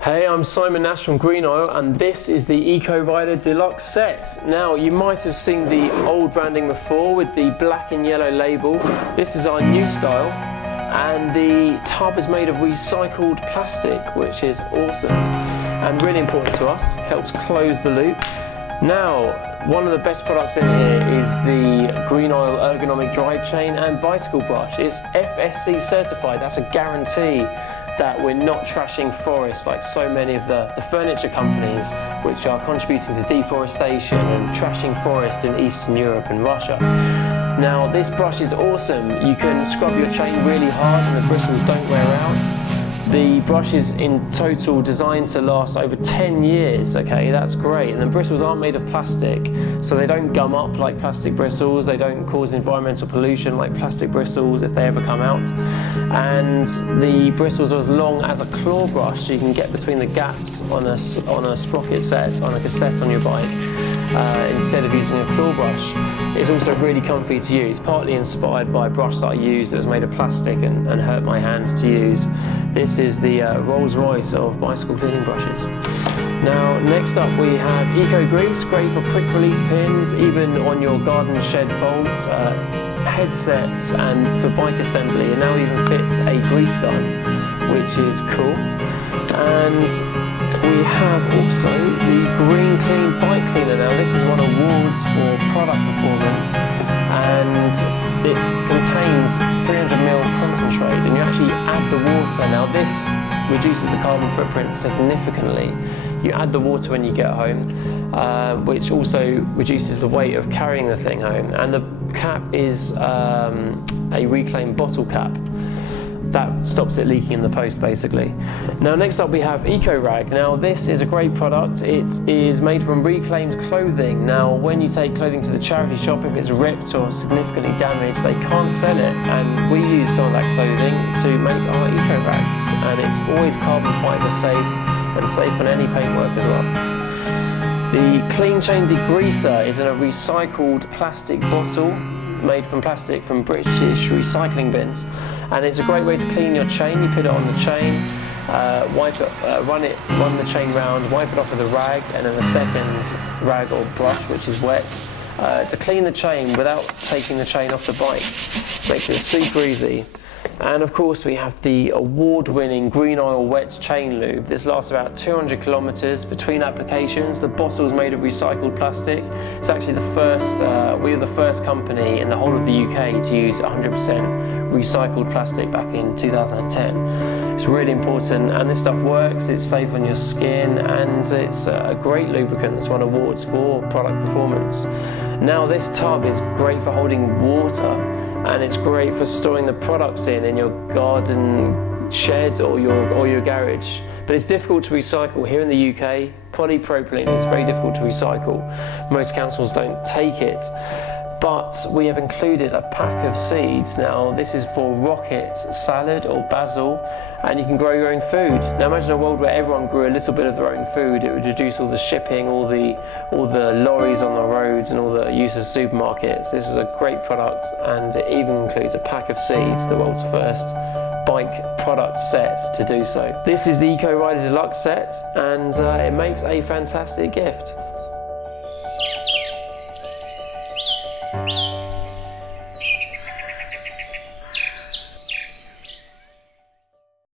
Hey, I'm Simon Nash from Green Oil, and this is the Eco Rider Deluxe set. Now, you might have seen the old branding before with the black and yellow label. This is our new style, and the tub is made of recycled plastic, which is awesome and really important to us. Helps close the loop. Now, one of the best products in here is the Green Oil ergonomic drive chain and bicycle brush. It's FSC certified. That's a guarantee that we're not trashing forests like so many of the furniture companies which are contributing to deforestation and trashing forest in Eastern Europe and Russia. Now, this brush is awesome. You can scrub your chain really hard and the bristles don't wear out. The brush is in total designed to last over 10 years, okay, that's great. And the bristles aren't made of plastic, so they don't gum up like plastic bristles, they don't cause environmental pollution like plastic bristles if they ever come out. And the bristles are as long as a claw brush, so you can get between the gaps on a sprocket set, on a cassette on your bike, instead of using a claw brush. It's also really comfy to use, partly inspired by a brush that I used that was made of plastic and hurt my hands to use. This is the Rolls Royce of bicycle cleaning brushes. Now, next up we have Eco Grease, great for quick release pins, even on your garden shed bolts, headsets, and for bike assembly. It now even fits a grease gun, which is cool. And we have also the Green Clean Bike Cleaner. Now, this is won awards for product performance, and it contains 300ml concentrate, and you actually add the water. Now, this reduces the carbon footprint significantly. You add the water when you get home, which also reduces the weight of carrying the thing home. And the cap is a reclaimed bottle cap. That stops it leaking in the post, basically. Now, next up we have Eco Rag. Now, this is a great product. It is made from reclaimed clothing. Now, when you take clothing to the charity shop, if it's ripped or significantly damaged, they can't sell it, and we use some of that clothing to make our Eco Rags, and it's always carbon fibre safe and safe on any paintwork as well. The Clean Chain Degreaser is in a recycled plastic bottle made from plastic from British recycling bins, and it's a great way to clean your chain. You put it on the chain, wipe it, run the chain round, wipe it off with a rag, and then a second rag or brush which is wet to clean the chain without taking the chain off the bike. Makes it super easy. And of course we have the award-winning Green Oil Wet Chain Lube. This lasts about 200 kilometers between applications. The bottle is made of recycled plastic. It's actually the first, we are the first company in the whole of the UK to use 100% recycled plastic back in 2010. It's really important, and this stuff works, it's safe on your skin, and it's a great lubricant that's won awards for product performance. Now, this tub is great for holding water, and it's great for storing the products in your garden shed or your garage. But it's difficult to recycle. Here in the UK, polypropylene is very difficult to recycle. Most councils don't take it. But we have included a pack of seeds. Now, this is for rocket salad or basil, and you can grow your own food. Now, imagine a world where everyone grew a little bit of their own food. It would reduce all the shipping, all the lorries on the roads, and all the use of supermarkets. This is a great product, and it even includes a pack of seeds, the world's first bike product set to do so. This is the Eco Rider Deluxe set, and it makes a fantastic gift.